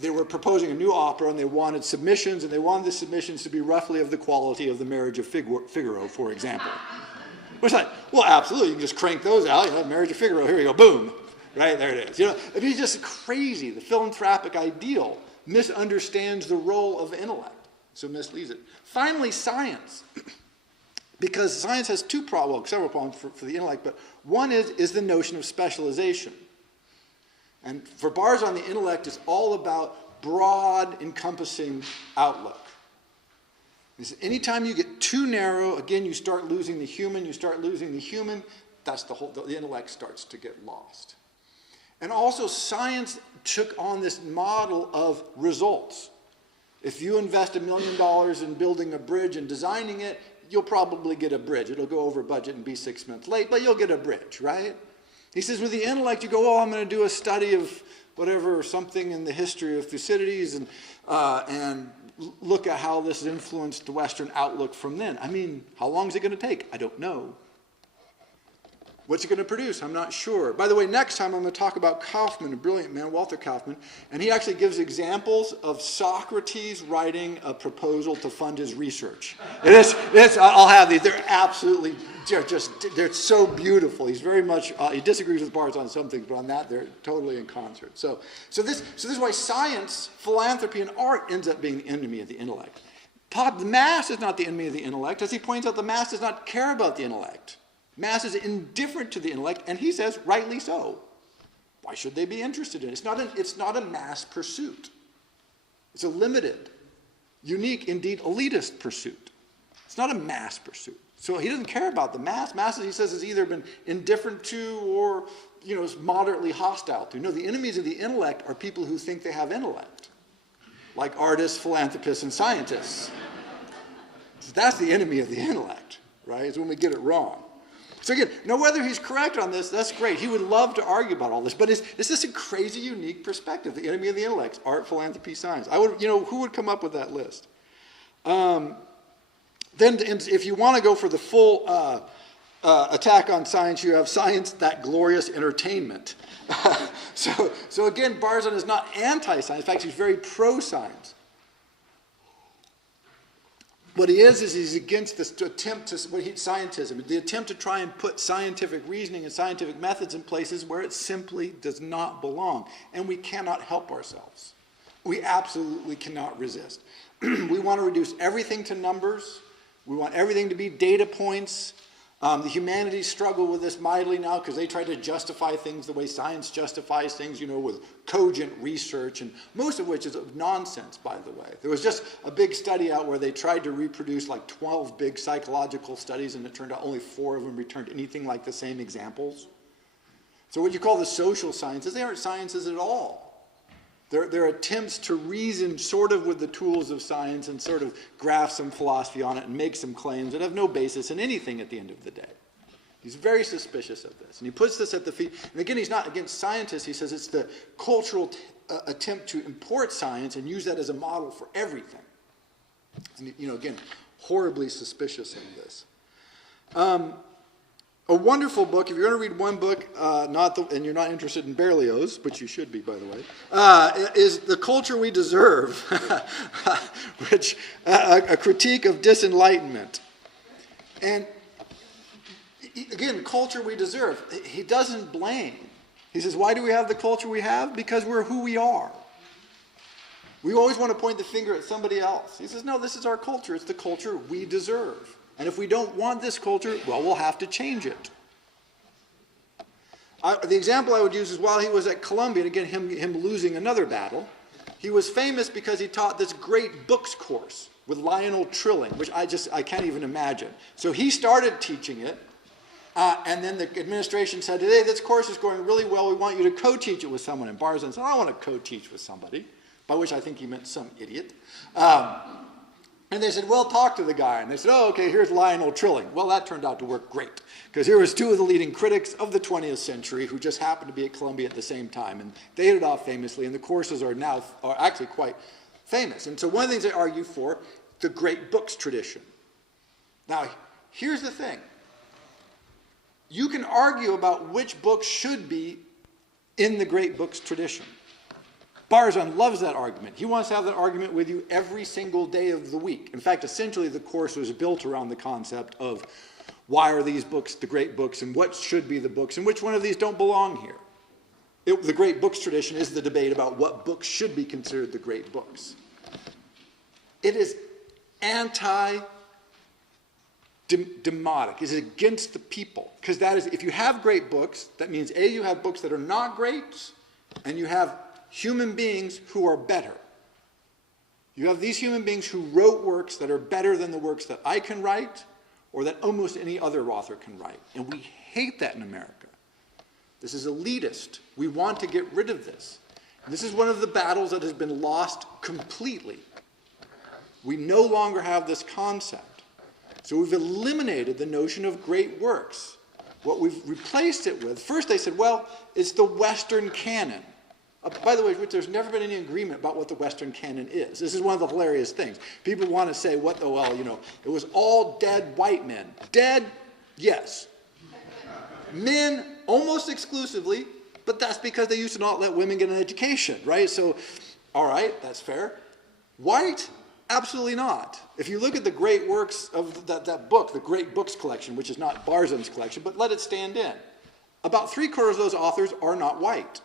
they were proposing a new opera and they wanted submissions, and they wanted the submissions to be roughly of the quality of The Marriage of Figaro, for example. Which like, well, absolutely, you can just crank those out, Marriage of Figaro, here we go, boom, right, there it is. It's just crazy. The philanthropic ideal misunderstands the role of intellect, so misleads it. Finally, science. Because science has several problems for the intellect, but one is the notion of specialization. And for Barzun, the intellect is all about broad, encompassing outlook. Anytime you get too narrow, again, you start losing the human, that's the intellect starts to get lost. And also, science took on this model of results. If you invest $1 million in building a bridge and designing it, you'll probably get a bridge. It'll go over budget and be 6 months late, but you'll get a bridge, right? He says with the intellect, you go, I'm going to do a study of whatever, something in the history of Thucydides and look at how this has influenced the Western outlook from then. How long is it going to take? I don't know. What's it going to produce? I'm not sure. By the way, next time I'm going to talk about Kaufman, a brilliant man, Walter Kaufman, and he actually gives examples of Socrates writing a proposal to fund his research. I'll have these. They're so beautiful. He's very much, he disagrees with Barzun on some things, but on that they're totally in concert. So this is why science, philanthropy, and art ends up being the enemy of the intellect. The mass is not the enemy of the intellect. As he points out, the mass does not care about the intellect. Mass is indifferent to the intellect, and he says, rightly so. Why should they be interested in it? It's not a mass pursuit. It's a limited, unique, indeed elitist pursuit. It's not a mass pursuit. So he doesn't care about the mass. Masses, he says, has either been indifferent to or is moderately hostile to. No, the enemies of the intellect are people who think they have intellect, like artists, philanthropists, and scientists. So that's the enemy of the intellect, right? It's when we get it wrong. So again, whether he's correct on this, that's great. He would love to argue about all this, but it's just a crazy, unique perspective. The enemy of the intellect, art, philanthropy, science. Who would come up with that list? Then, if you want to go for the full attack on science, you have science, that glorious entertainment. So again, Barzun is not anti-science. In fact, he's very pro-science. What he is he's against this attempt to, scientism, the attempt to try and put scientific reasoning and scientific methods in places where it simply does not belong. And we cannot help ourselves. We absolutely cannot resist. We want to reduce everything to numbers. We want everything to be data points. The humanities struggle with this mightily now because they try to justify things the way science justifies things, with cogent research, and most of which is nonsense, by the way. There was just a big study out where they tried to reproduce like 12 big psychological studies, and it turned out only 4 of them returned anything like the same examples. So what you call the social sciences, they aren't sciences at all. They're attempts to reason sort of with the tools of science and sort of graft some philosophy on it and make some claims that have no basis in anything at the end of the day. He's very suspicious of this. And he puts this at the feet. And again, he's not against scientists. He says it's the cultural attempt to import science and use that as a model for everything. And, again, horribly suspicious of this. A wonderful book, if you're going to read one book, and you're not interested in Berlioz, which you should be, by the way, is The Culture We Deserve, which a critique of disenlightenment. And again, culture we deserve. He doesn't blame. He says, why do we have the culture we have? Because we're who we are. We always want to point the finger at somebody else. He says, no, this is our culture. It's the culture we deserve. And if we don't want this culture, well, we'll have to change it. The example I would use is while he was at Columbia, and again, him losing another battle, he was famous because he taught this great books course with Lionel Trilling, which I can't even imagine. So he started teaching it, and then the administration said, hey, this course is going really well. We want you to co-teach it with someone. And Barzun said, I don't want to co-teach with somebody, by which I think he meant some idiot. And they said, well, talk to the guy. And they said, oh, okay, here's Lionel Trilling. Well, that turned out to work great, because here was two of the leading critics of the 20th century who just happened to be at Columbia at the same time. And they hit it off famously, and the courses are actually quite famous. And so one of the things they argue for, the great books tradition. Now, here's the thing. You can argue about which books should be in the great books tradition. Barzun loves that argument. He wants to have that argument with you every single day of the week. In fact, essentially the course was built around the concept of why are these books the great books and what should be the books and which one of these don't belong here. The great books tradition is the debate about what books should be considered the great books. It is anti-demotic. It is against the people. Because that is, if you have great books, that means A, you have books that are not great, and you have human beings who are better. You have these human beings who wrote works that are better than the works that I can write or that almost any other author can write. And we hate that in America. This is elitist. We want to get rid of this. And this is one of the battles that has been lost completely. We no longer have this concept. So we've eliminated the notion of great works. What we've replaced it with, first they said, well, it's the Western canon. By the way, there's never been any agreement about what the Western canon is. This is one of the hilarious things. People want to say, it was all dead white men. Dead, yes. Men, almost exclusively, but that's because they used to not let women get an education, right? So, all right, that's fair. White, absolutely not. If you look at the great works of that book, the Great Books collection, which is not Barzun's collection, but let it stand in, about 3/4 of those authors are not white,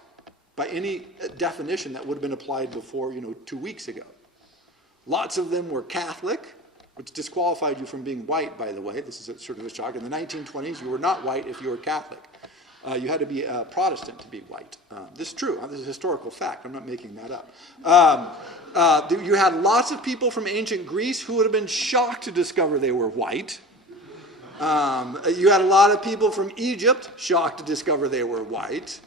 by any definition that would have been applied before, 2 weeks ago. Lots of them were Catholic, which disqualified you from being white, by the way. This is sort of a shock. In the 1920s, you were not white if you were Catholic. You had to be a Protestant to be white. This is true. This is a historical fact. I'm not making that up. You had lots of people from ancient Greece who would have been shocked to discover they were white. You had a lot of people from Egypt shocked to discover they were white.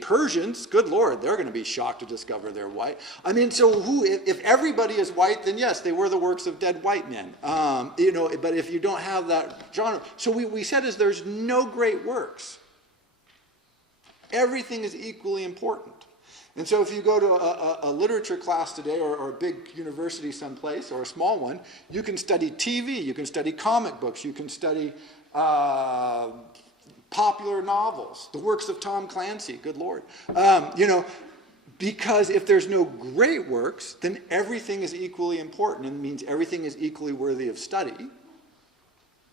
Persians, good Lord, they're going to be shocked to discover they're white. I mean, so if everybody is white, then yes, they were the works of dead white men. But if you don't have that genre, so we said there's no great works. Everything is equally important. And so if you go to a literature class today or a big university someplace or a small one, you can study TV, you can study comic books, you can study popular novels, the works of Tom Clancy, good Lord. Because if there's no great works, then everything is equally important, and it means everything is equally worthy of study,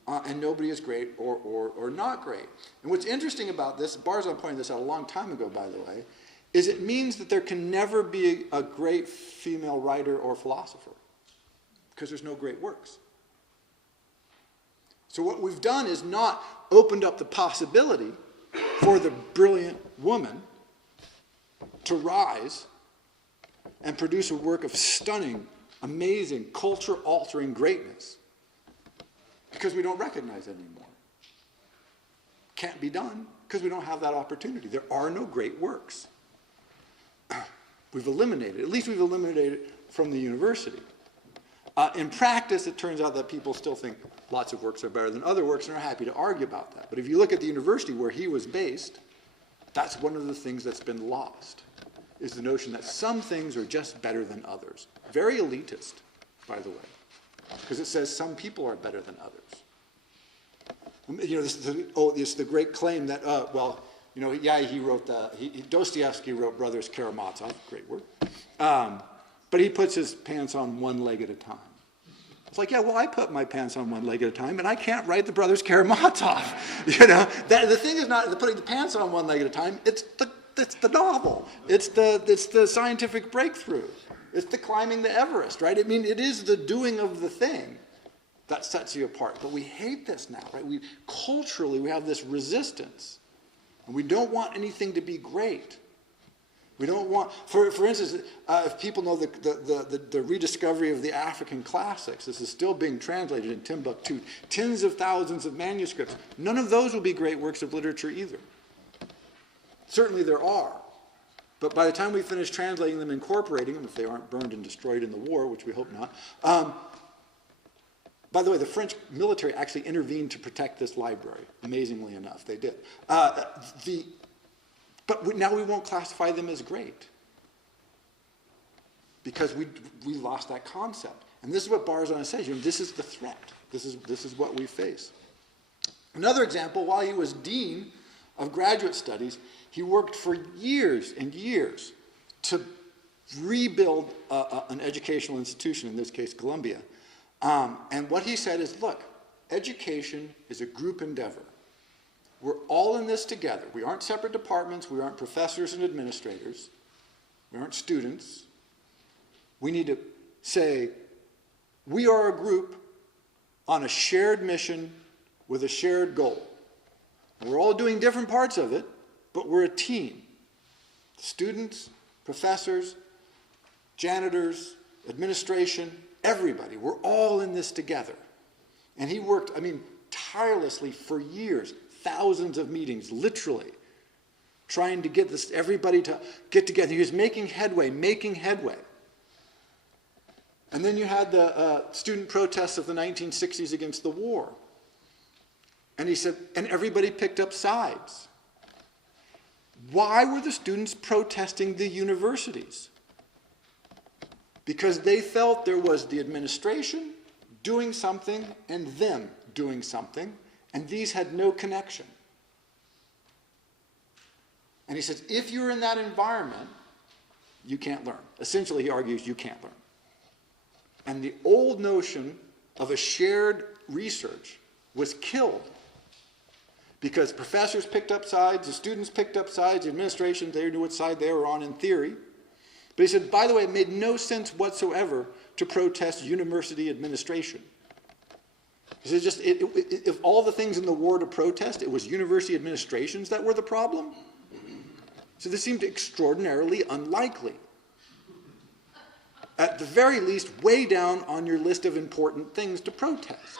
and nobody is great or not great. And what's interesting about this, Barzun pointed this out a long time ago, by the way, is it means that there can never be a great female writer or philosopher, because there's no great works. So what we've done is not opened up the possibility for the brilliant woman to rise and produce a work of stunning, amazing, culture-altering greatness, because we don't recognize it anymore. Can't be done because we don't have that opportunity. There are no great works. We've eliminated it. At least we've eliminated it from the university. In practice, it turns out that people still think lots of works are better than other works and are happy to argue about that. But if you look at the university where he was based, that's one of the things that's been lost, is the notion that some things are just better than others. Very elitist, by the way, because it says some people are better than others. This is the great claim that, he wrote Dostoevsky wrote Brothers Karamazov, great work. But he puts his pants on one leg at a time. It's like, yeah, well, I put my pants on one leg at a time, and I can't write the Brothers Karamazov. You know, the thing is not putting the pants on one leg at a time. It's the novel. It's the scientific breakthrough. It's the climbing the Everest, right? I mean, it is the doing of the thing that sets you apart. But we hate this now, right? Culturally, we have this resistance, and we don't want anything to be great. We don't want, for instance, if people know the rediscovery of the African classics, this is still being translated in Timbuktu, tens of thousands of manuscripts. None of those will be great works of literature either. Certainly there are. But by the time we finish translating them, incorporating them, if they aren't burned and destroyed in the war, which we hope not. By the way, the French military actually intervened to protect this library, amazingly enough. They did. But now we won't classify them as great because we lost that concept. And this is what Barzun says. You know, this is the threat. This is what we face. Another example, while he was dean of graduate studies, he worked for years and years to rebuild an educational institution, in this case Columbia. And what he said is, look, education is a group endeavor. We're all in this together. We aren't separate departments. We aren't professors and administrators. We aren't students. We need to say, we are a group on a shared mission with a shared goal. And we're all doing different parts of it, but we're a team. Students, professors, janitors, administration, everybody. We're all in this together. And he worked, tirelessly for years. Thousands of meetings, literally, trying to get everybody to get together. He was making headway. And then you had the student protests of the 1960s against the war. And he said, and everybody picked up sides. Why were the students protesting the universities? Because they felt there was the administration doing something and them doing something. And these had no connection. And he says, if you're in that environment, you can't learn. Essentially, he argues, you can't learn. And the old notion of a shared research was killed because professors picked up sides, the students picked up sides, the administration, they knew what side they were on in theory. But he said, by the way, it made no sense whatsoever to protest university administration. He said, if all the things in the war to protest, it was university administrations that were the problem. So this seemed extraordinarily unlikely. At the very least, way down on your list of important things to protest.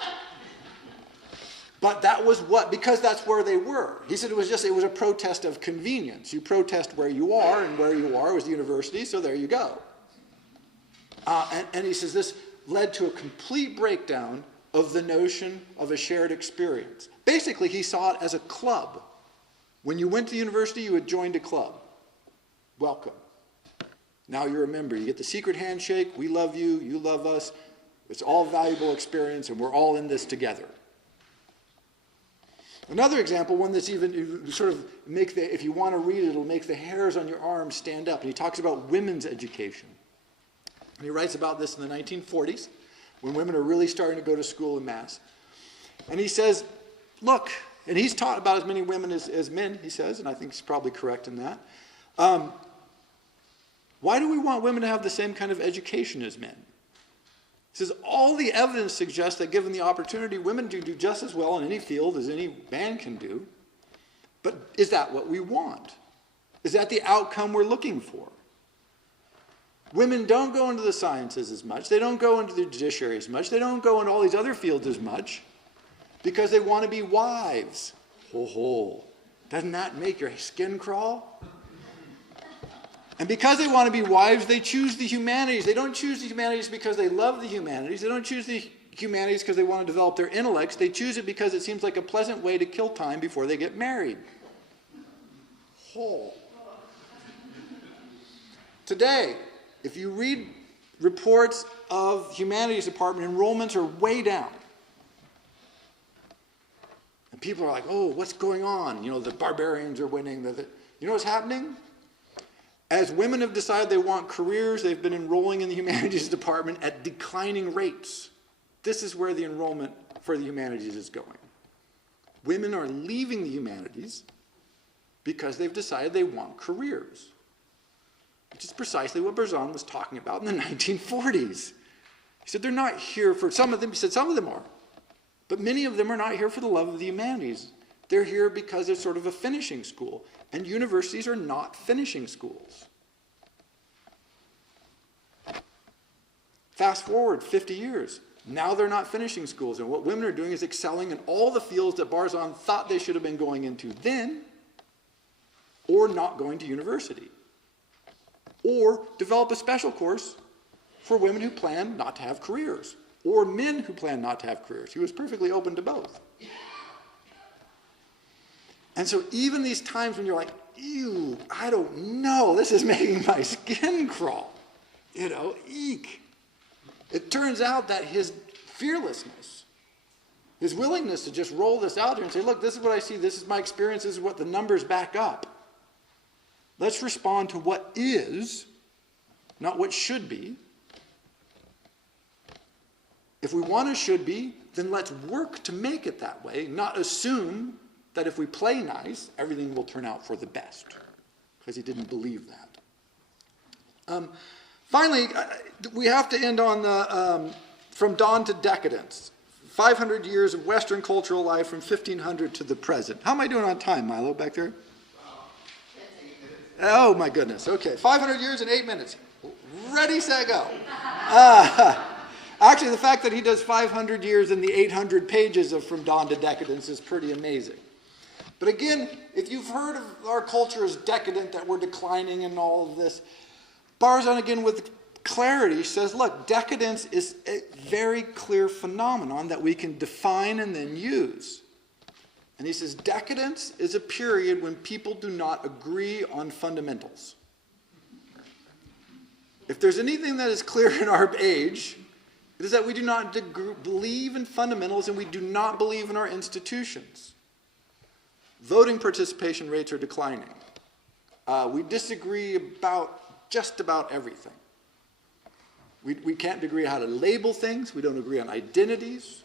But that was because that's where they were. He said it was a protest of convenience. You protest where you are, and where you are was the university, so there you go. And he says this led to a complete breakdown of the notion of a shared experience. Basically, he saw it as a club. When you went to university, you had joined a club. Welcome. Now you're a member. You get the secret handshake. We love you. You love us. It's all valuable experience, and we're all in this together. Another example, one that's even sort of if you want to read it, it'll make the hairs on your arms stand up. And he talks about women's education. And he writes about this in the 1940s. When women are really starting to go to school en masse. And he says, look, and he's taught about as many women as men, he says, and I think he's probably correct in that. Why do we want women to have the same kind of education as men? He says, all the evidence suggests that given the opportunity, women do just as well in any field as any man can do. But is that what we want? Is that the outcome we're looking for? Women don't go into the sciences as much. They don't go into the judiciary as much. They don't go into all these other fields as much because they want to be wives. Doesn't that make your skin crawl? And because they want to be wives, they choose the humanities. They don't choose the humanities because they love the humanities. They don't choose the humanities because they want to develop their intellects. They choose it because it seems like a pleasant way to kill time before they get married. Today, if you read reports of humanities department, enrollments are way down. And people are like, oh, what's going on? You know, the barbarians are winning. You know what's happening? As women have decided they want careers, they've been enrolling in the humanities department at declining rates. this is where the enrollment for the humanities is going. Women are leaving the humanities because they've decided they want careers, which is precisely what Barzun was talking about in the 1940s. He said they're not here for, some of them, he said some of them are, but many of them are not here for the love of the humanities. They're here because it's sort of a finishing school, and universities are not finishing schools. Fast forward 50 years. Now they're not finishing schools, and what women are doing is excelling in all the fields that Barzun thought they should have been going into then, or not going to university, or develop a special course for women who plan not to have careers, or men who plan not to have careers. He was perfectly open to both. And so even these times when you're like, ew, I don't know, this is making my skin crawl, eek. It turns out that his fearlessness, his willingness to just roll this out here and say, look, this is what I see, this is my experience, this is what the numbers back up. Let's respond to what is, not what should be. If we want a should be, then let's work to make it that way, not assume that if we play nice, everything will turn out for the best, because he didn't believe that. Finally, we have to end on the From Dawn to Decadence, 500 years of Western cultural life from 1500 to the present. How am I doing on time, Milo, back there? Oh, my goodness. Okay, 500 years and 8 minutes. Ready, set, go. Actually, the fact that he does 500 years in the 800 pages of From Dawn to Decadence is pretty amazing. But again, if you've heard of our culture as decadent, that we're declining and all of this, Barzun, again, with clarity, says, look, decadence is a very clear phenomenon that we can define and then use. And he says, decadence is a period when people do not agree on fundamentals. If there's anything that is clear in our age, it is that we do not believe in fundamentals and we do not believe in our institutions. Voting participation rates are declining. We disagree about just about everything. We can't agree on how to label things. We don't agree on identities.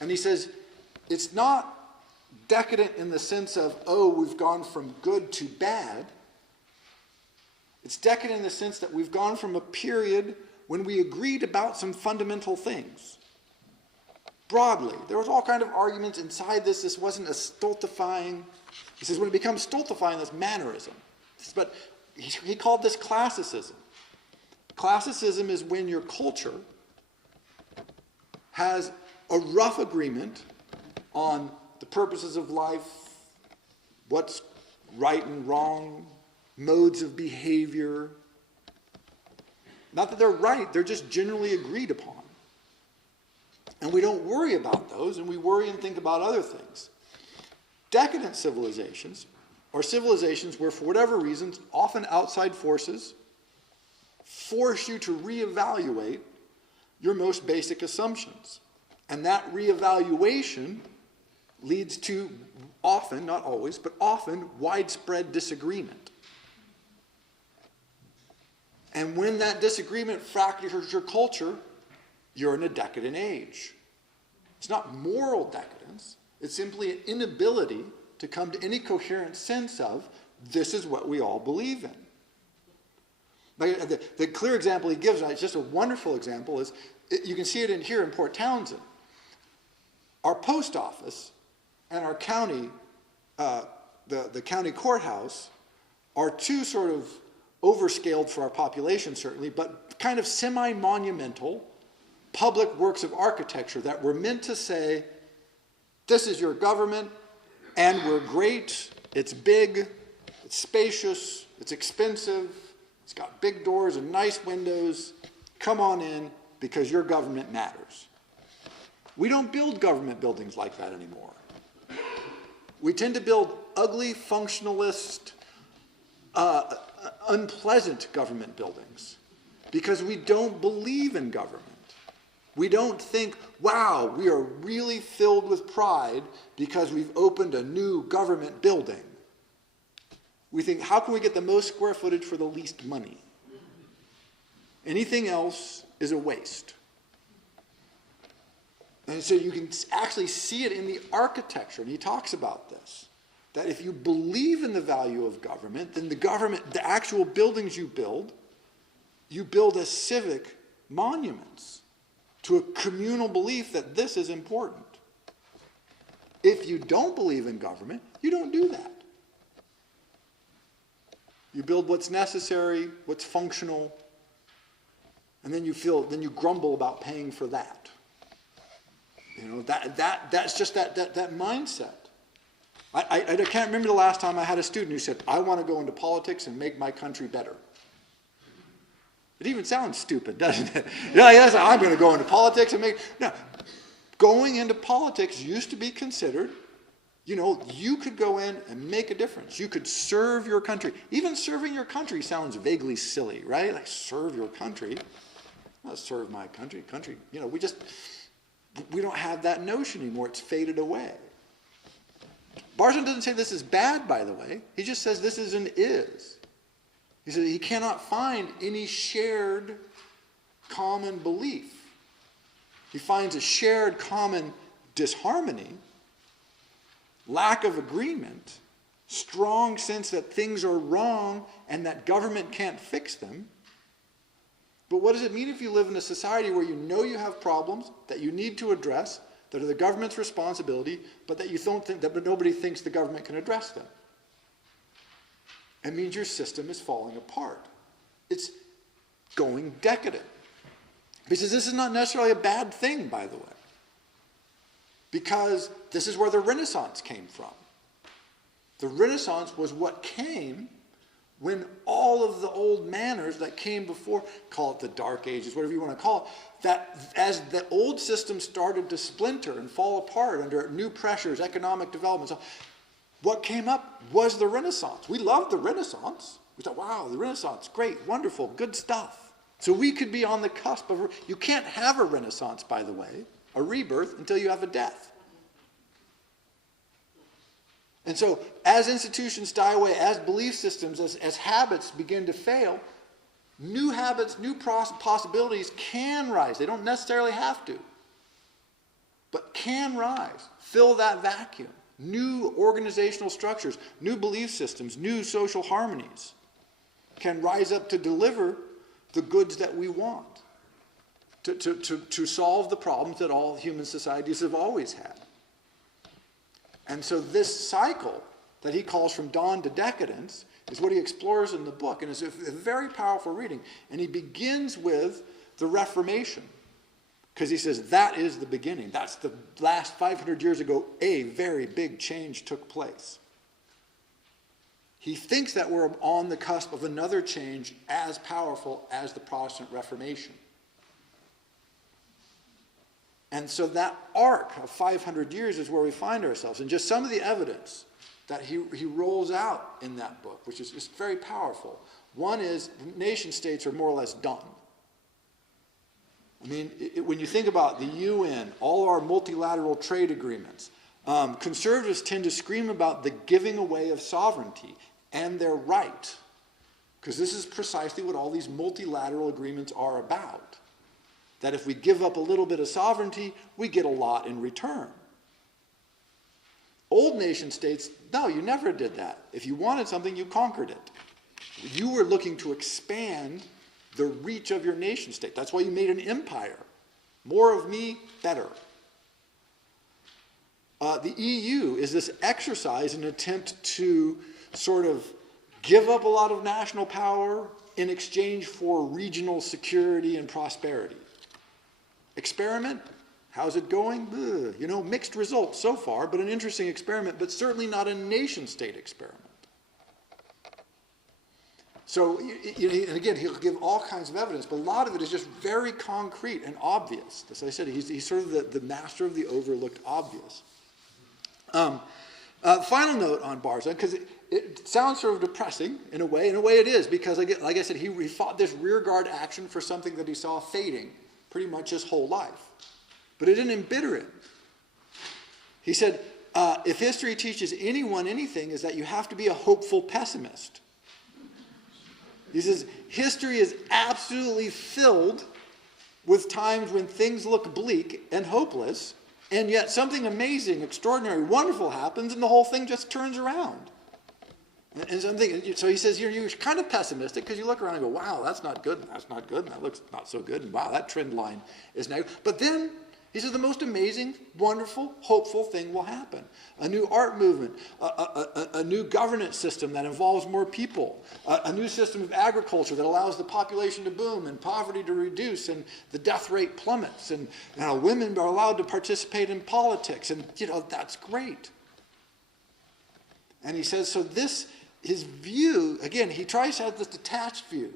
And he says, it's not decadent in the sense of, oh, we've gone from good to bad. It's decadent in the sense that we've gone from a period when we agreed about some fundamental things. Broadly, there was all kind of arguments inside this. This wasn't a stultifying. He says when it becomes stultifying, that's mannerism. But he called this classicism. Classicism is when your culture has a rough agreement on the purposes of life, what's right and wrong, modes of behavior. Not that they're right, they're just generally agreed upon. And we don't worry about those, and we worry and think about other things. Decadent civilizations are civilizations where, for whatever reasons, often outside forces force you to reevaluate your most basic assumptions. And that reevaluation leads to often, not always, but often widespread disagreement. And when that disagreement fractures your culture, you're in a decadent age. It's not moral decadence. It's simply an inability to come to any coherent sense of this is what we all believe in. The clear example he gives, and it's just a wonderful example, is you can see it here in Port Townsend. Our post office and our county, the county courthouse, are two sort of overscaled for our population certainly, but kind of semi-monumental public works of architecture that were meant to say, this is your government, and we're great, it's big, it's spacious, it's expensive, it's got big doors and nice windows, come on in because your government matters. We don't build government buildings like that anymore. We tend to build ugly, functionalist, unpleasant government buildings because we don't believe in government. We don't think, wow, we are really filled with pride because we've opened a new government building. We think, how can we get the most square footage for the least money? Anything else is a waste. And so you can actually see it in the architecture, and he talks about this, that if you believe in the value of government, then the actual buildings you build as civic monuments to a communal belief that this is important. If you don't believe in government, you don't do that. You build what's necessary, what's functional, and then you grumble about paying for that. That's just that mindset. I can't remember the last time I had a student who said, I want to go into politics and make my country better. It even sounds stupid, doesn't it? I'm going to go into politics and make... No, going into politics used to be considered, you could go in and make a difference. You could serve your country. Even serving your country sounds vaguely silly, right? Like, serve your country. Not serve my country. We don't have that notion anymore. It's faded away. Barzun doesn't say this is bad, by the way. He just says this is an is. He said he cannot find any shared common belief. He finds a shared common disharmony, lack of agreement, strong sense that things are wrong and that government can't fix them. But what does it mean if you live in a society where you know you have problems that you need to address, that are the government's responsibility, but that you don't think that nobody thinks the government can address them? It means your system is falling apart. It's going decadent. Because this is not necessarily a bad thing, by the way. Because this is where the Renaissance came from. The Renaissance was what came when all of the old manners that came before, call it the Dark Ages, whatever you want to call it, that as the old system started to splinter and fall apart under new pressures, economic development, what came up was the Renaissance. We loved the Renaissance. We thought, wow, the Renaissance, great, wonderful, good stuff. So we could be on the cusp of... You can't have a Renaissance, by the way, a rebirth, until you have a death. And so as institutions die away, as belief systems, as habits begin to fail, new habits, new possibilities can rise. They don't necessarily have to, but can rise, fill that vacuum. New organizational structures, new belief systems, new social harmonies can rise up to deliver the goods that we want, to solve the problems that all human societies have always had. And so this cycle that he calls from dawn to decadence is what he explores in the book, and it's a very powerful reading. And he begins with the Reformation, because he says that is the beginning. That's the last 500 years ago, a very big change took place. He thinks that we're on the cusp of another change as powerful as the Protestant Reformation. And so that arc of 500 years is where we find ourselves. And just some of the evidence that he rolls out in that book, which is just very powerful. One is nation states are more or less done. I mean, when you think about the UN, all our multilateral trade agreements, conservatives tend to scream about the giving away of sovereignty, and they're right. Because this is precisely what all these multilateral agreements are about. That if we give up a little bit of sovereignty, we get a lot in return. Old nation states, no, you never did that. If you wanted something, you conquered it. You were looking to expand the reach of your nation state. That's why you made an empire. More of me, better. The EU is this exercise, an attempt to sort of give up a lot of national power in exchange for regional security and prosperity. Experiment, how's it going? Ugh, mixed results so far, but an interesting experiment, but certainly not a nation-state experiment. So, and again, he'll give all kinds of evidence, but a lot of it is just very concrete and obvious. As I said, he's sort of the master of the overlooked obvious. Final note on Barzun, because it sounds sort of depressing in a way. In a way it is, because like I said, he fought this rearguard action for something that he saw fading pretty much his whole life. But it didn't embitter him. He said, if history teaches anyone anything, is that you have to be a hopeful pessimist. He says, history is absolutely filled with times when things look bleak and hopeless, and yet something amazing, extraordinary, wonderful happens, and the whole thing just turns around. And so he says, you're kind of pessimistic because you look around and go, wow, that's not good, and that's not good, and that looks not so good, and wow, that trend line is negative. But then he says the most amazing, wonderful, hopeful thing will happen. A new art movement, a new governance system that involves more people, a new system of agriculture that allows the population to boom and poverty to reduce and the death rate plummets, and women are allowed to participate in politics, and that's great. And he says, so his view, again, he tries to have this detached view.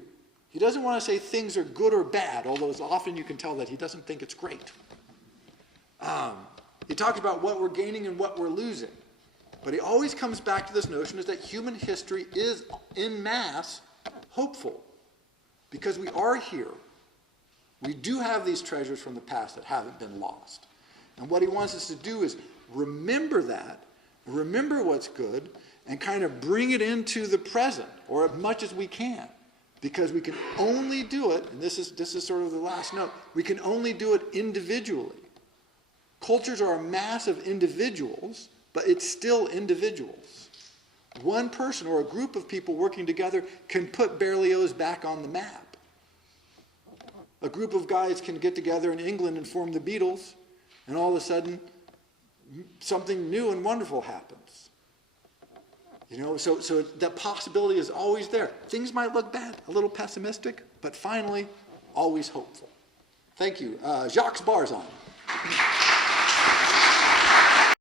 He doesn't want to say things are good or bad, although often you can tell that he doesn't think it's great. He talks about what we're gaining and what we're losing. But he always comes back to this notion is that human history is, en masse, hopeful. Because we are here. We do have these treasures from the past that haven't been lost. And what he wants us to do is remember that, remember what's good, and kind of bring it into the present, or as much as we can. Because we can only do it, and this is sort of the last note, we can only do it individually. Cultures are a mass of individuals, but it's still individuals. One person or a group of people working together can put Berlioz back on the map. A group of guys can get together in England and form the Beatles, and all of a sudden, something new and wonderful happens. So that possibility is always there. Things might look bad, a little pessimistic, but finally, always hopeful. Thank you. Jacques Barzun.